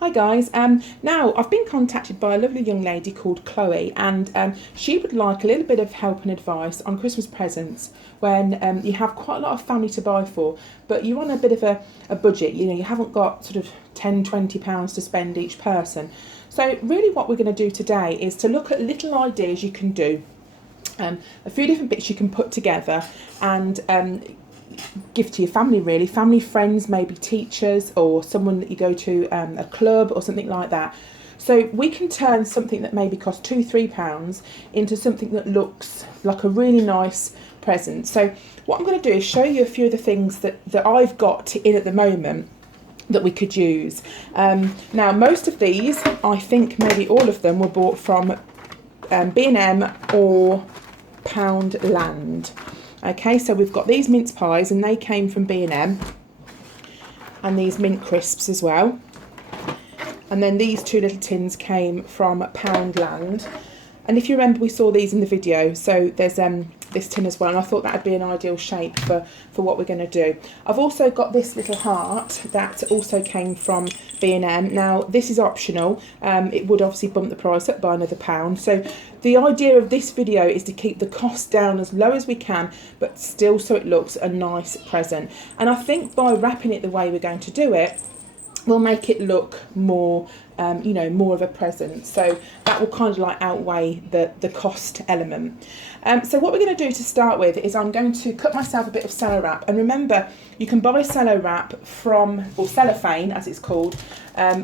Hi guys, now I've been contacted by a lovely young lady called Chloe, and she would like a little bit of help and advice on Christmas presents when you have quite a lot of family to buy for, but you're on a bit of a budget. You know, you haven't got sort of £10-20 to spend each person. So really what we're going to do today is to look at little ideas you can do, a few different bits you can put together and give to your family, really, family, friends, maybe teachers or someone that you go to, a club or something like that. So we can turn something that maybe costs £2-3 into something that looks like a really nice present. So what I'm going to do is show you a few of the things that I've got in at the moment that we could use. Now most of these, I think maybe all of them, were bought from B&M or Poundland. Okay, so we've got these mince pies and they came from B&M, and these mint crisps as well. And then these two little tins came from Poundland. And if you remember, we saw these in the video, so there's this tin as well, and I thought that would be an ideal shape for what we're going to do. I've also got this little heart that also came from B&M. Now this is optional, it would obviously bump the price up by another £1. So the idea of this video is to keep the cost down as low as we can, but still so it looks a nice present. And I think by wrapping it the way we're going to do it, we'll make it look more, you know, more of a present. So that will kind of like outweigh the cost element. So what we're going to do to start with is I'm going to cut myself a bit of cello wrap. And remember, you can buy cello wrap from, or cellophane as it's called,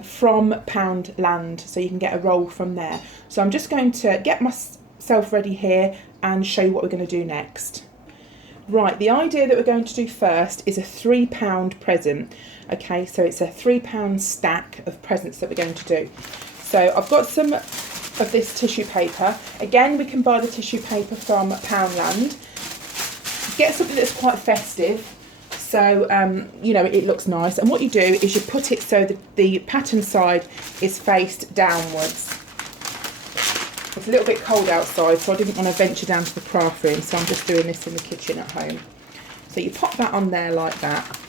from Poundland. So you can get a roll from there. So I'm just going to get myself ready here and show you what we're going to do next. Right, the idea that we're going to do first is a £3 present. Okay, so it's a £3 stack of presents that we're going to do. So I've got some of this tissue paper. Again, we can buy the tissue paper from Poundland. Get something that's quite festive, so you know, it looks nice. And what you do is you put it so that the pattern side is faced downwards. It's a little bit cold outside, so I didn't want to venture down to the craft room, so I'm just doing this in the kitchen at home. So you pop that on there like that.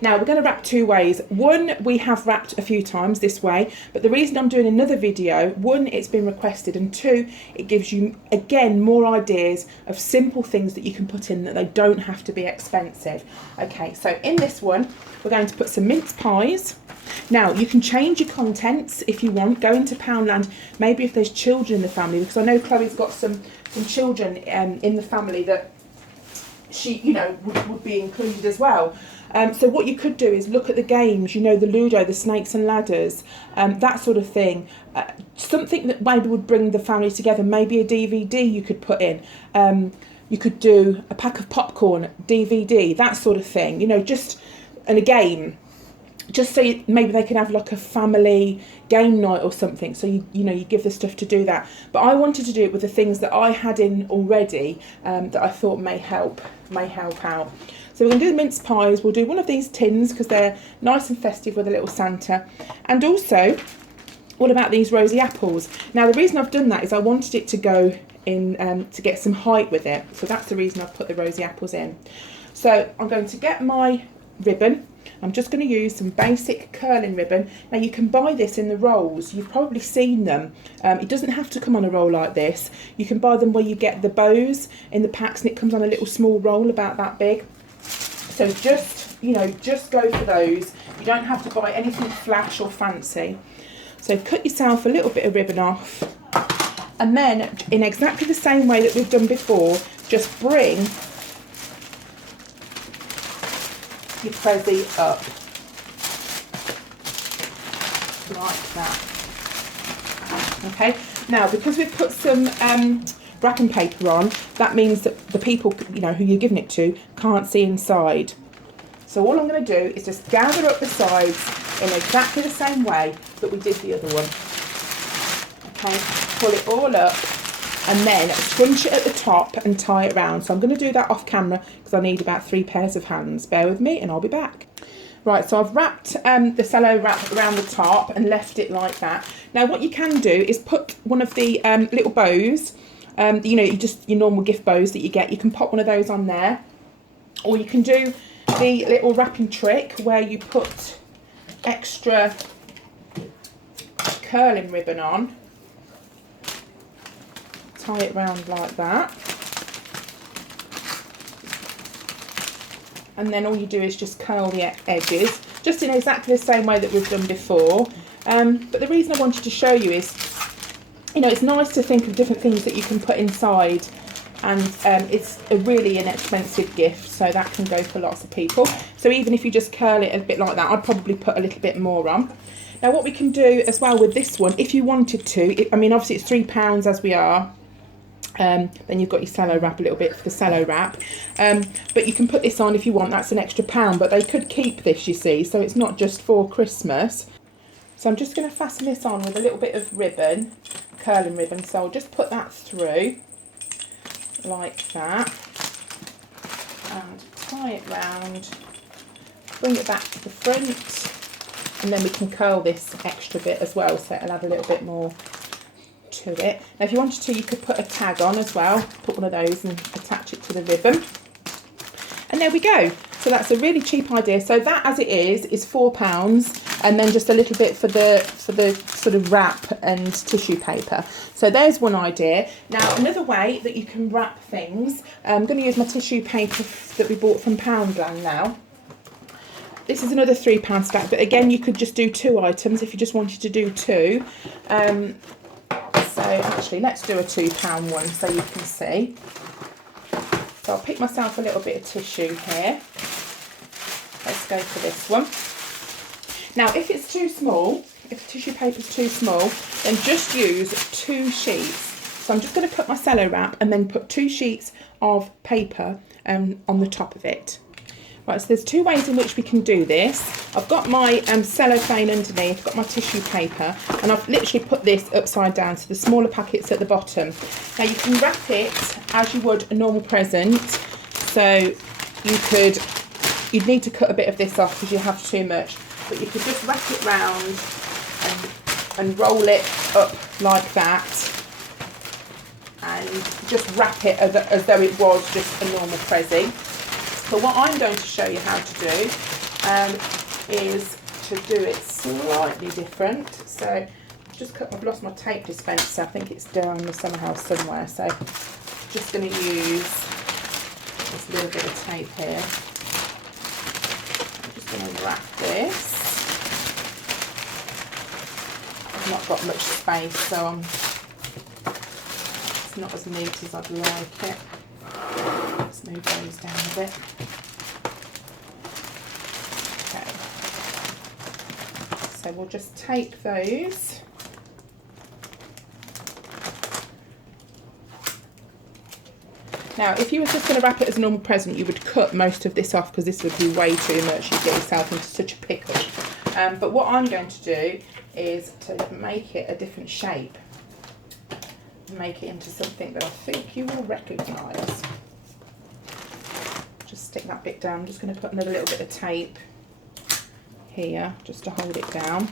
Now we're going to wrap two ways. One, we have wrapped a few times this way, but the reason I'm doing another video, one, it's been requested, and two, it gives you, again, more ideas of simple things that you can put in that they don't have to be expensive. Okay, so in this one, we're going to put some mince pies. Now, you can change your contents if you want. Go into Poundland, maybe if there's children in the family, because I know Chloe's got some children in the family that she, you know, would be included as well. So what you could do is look at the games, you know, the Ludo, the Snakes and Ladders, that sort of thing. Something that maybe would bring the family together, maybe a DVD you could put in. You could do a pack of popcorn, DVD, that sort of thing, you know, just, and a game. Just so maybe they can have like a family game night or something. So you know, you give the stuff to do that. But I wanted to do it with the things that I had in already, that I thought may help out. So we're going to do the mince pies. We'll do one of these tins because they're nice and festive with a little Santa. And also, what about these rosy apples? Now the reason I've done that is I wanted it to go in, to get some height with it. So that's the reason I've put the rosy apples in. So I'm going to get my ribbon. I'm just going to use some basic curling ribbon. Now you can buy this in the rolls. You've probably seen them. It doesn't have to come on a roll like this. You can buy them where you get the bows in the packs, and it comes on a little small roll about that big. So just, you know, just go for those. You don't have to buy anything flash or fancy. So cut yourself a little bit of ribbon off, and then in exactly the same way that we've done before, just bring your prezi up like that. Okay, now because we've put some wrapping paper on, that means that the people, you know, who you're giving it to can't see inside. So all I'm going to do is just gather up the sides in exactly the same way that we did the other one. Okay, pull it all up and then scrunch it at the top and tie it round. So I'm going to do that off camera because I need about 3 pairs of hands. Bear with me and I'll be back. Right, so I've wrapped the cello wrap around the top and left it like that. Now what you can do is put one of the little bows, you know, your normal gift bows that you get, you can pop one of those on there. Or you can do the little wrapping trick where you put extra curling ribbon on, tie it round like that, and then all you do is just curl the edges, just in exactly the same way that we've done before. But the reason I wanted to show you is, you know, it's nice to think of different things that you can put inside, and it's a really inexpensive gift, so that can go for lots of people. So even if you just curl it a bit like that, I'd probably put a little bit more on. Now what we can do as well with this one, if you wanted to, I mean obviously it's £3 as we are, then you've got your cello wrap, a little bit for the cello wrap, but you can put this on if you want, that's an extra £1, but they could keep this, you see, so it's not just for Christmas. So I'm just going to fasten this on with a little bit of ribbon, curling ribbon, so I'll just put that through like that and tie it round, bring it back to the front, and then we can curl this extra bit as well, so it'll have a little bit more to it. Now if you wanted to, you could put a tag on as well, put one of those and attach it to the ribbon, and there we go. So that's a really cheap idea. So that as it is £4, and then just a little bit for the sort of wrap and tissue paper. So there's one idea. Now another way that you can wrap things, I'm going to use my tissue paper that we bought from Poundland now. This is another £3 stack, but again you could just do 2 items if you just wanted to do 2. So actually let's do a £2 one so you can see. So I'll pick myself a little bit of tissue here. Let's go for this one. Now if it's too small, if the tissue paper is too small, then just use 2 sheets. So I'm just going to cut my cello wrap and then put 2 sheets of paper on the top of it. Right, so there's 2 ways in which we can do this. I've got my cellophane underneath, I've got my tissue paper, and I've literally put this upside down, so the smaller packet's at the bottom. Now you can wrap it as you would a normal present, so you'd need to cut a bit of this off because you have too much, but you could just wrap it round and roll it up like that, and just wrap it as though it was just a normal prezi. But what I'm going to show you how to do is to do it slightly different. So I've lost my tape dispenser. I think it's down the summer house somewhere. So I'm just going to use this little bit of tape here. I'm just going to wrap this. I've not got much space, so it's not as neat as I'd like it. Let's move those down a bit. Okay. So we'll just tape those. Now, if you were just going to wrap it as a normal present, you would cut most of this off because this would be way too much. You'd get yourself into such a pickle. But what I'm going to do is to make it a different shape. Make it into something that I think you will recognise. Just stick that bit down. I'm just going to put another little bit of tape here just to hold it down.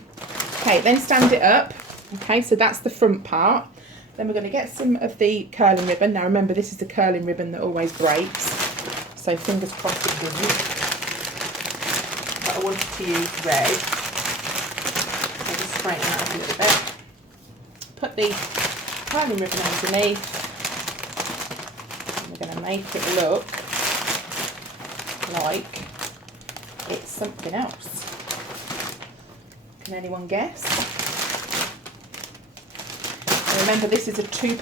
Okay, then stand it up. Okay, so that's the front part. Then we're going to get some of the curling ribbon. Now remember, this is the curling ribbon that always breaks, so fingers crossed it doesn't. But I wanted to use red. I'll just straighten that up a little bit. Put the curling ribbon underneath. And we're going to make it look like it's something else. Can anyone guess? And remember, this is a £2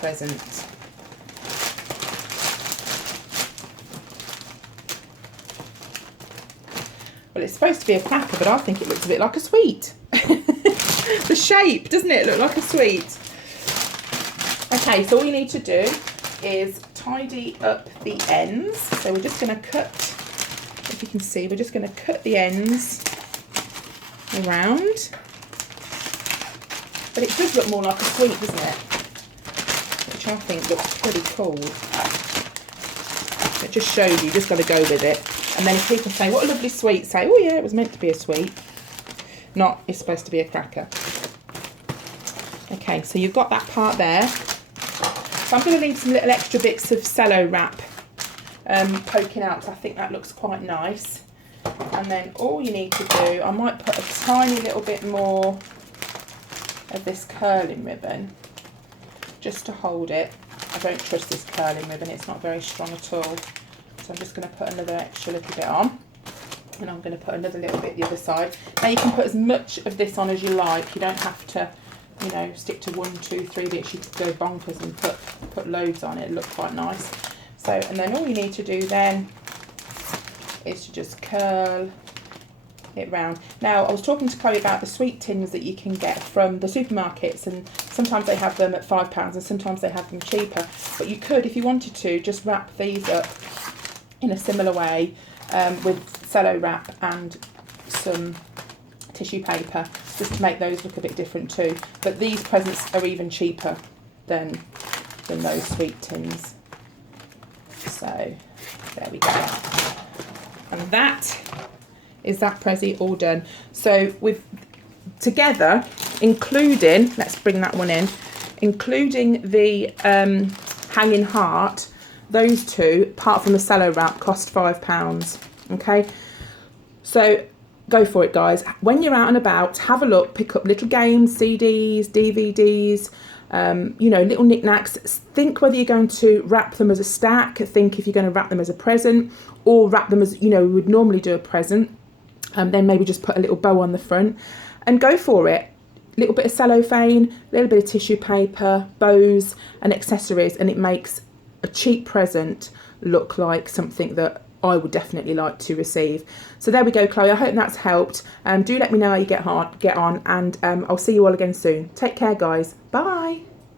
present. Well, it's supposed to be a cracker, but I think it looks a bit like a sweet. The shape, doesn't it look like a sweet? Okay, so all you need to do is tidy up the ends. So we're just going to cut, if you can see, we're just going to cut the ends around. But it does look more like a sweet, doesn't it? Which I think looks pretty cool. It just shows you just got to go with it. And then if people say, what a lovely sweet, say, oh yeah, it was meant to be a sweet. Not, it's supposed to be a cracker. Okay, so you've got that part there. So I'm going to leave some little extra bits of cello wrap poking out, because I think that looks quite nice. And then all you need to do, I might put a tiny little bit more of this curling ribbon just to hold it. I don't trust this curling ribbon, it's not very strong at all. So I'm just going to put another extra little bit on. And I'm going to put another little bit the other side. Now you can put as much of this on as you like. You don't have to, you know, stick to 1, 2, 3 bits. You could go bonkers and put loads on it. It'll look quite nice. So, and then all you need to do then is to just curl it round. Now, I was talking to Chloe about the sweet tins that you can get from the supermarkets, and sometimes they have them at £5 and sometimes they have them cheaper. But you could, if you wanted to, just wrap these up in a similar way with cello wrap and some tissue paper, just to make those look a bit different too. But these presents are even cheaper than those sweet tins. So there we go. And that is that Prezi all done. So with together, including, let's bring that one in, including the hanging heart, those two, apart from the cello wrap, cost £5. Okay, so go for it, guys. When you're out and about, have a look, pick up little games, CDs, DVDs, you know, little knickknacks. Think whether you're going to wrap them as a stack, think if you're going to wrap them as a present, or wrap them as, you know, we would normally do a present. Then maybe just put a little bow on the front and go for it. Little bit of cellophane, a little bit of tissue paper, bows and accessories, and it makes a cheap present look like something that I would definitely like to receive. So there we go, Chloe. I hope that's helped. Do let me know how you get on, and I'll see you all again soon. Take care, guys. Bye.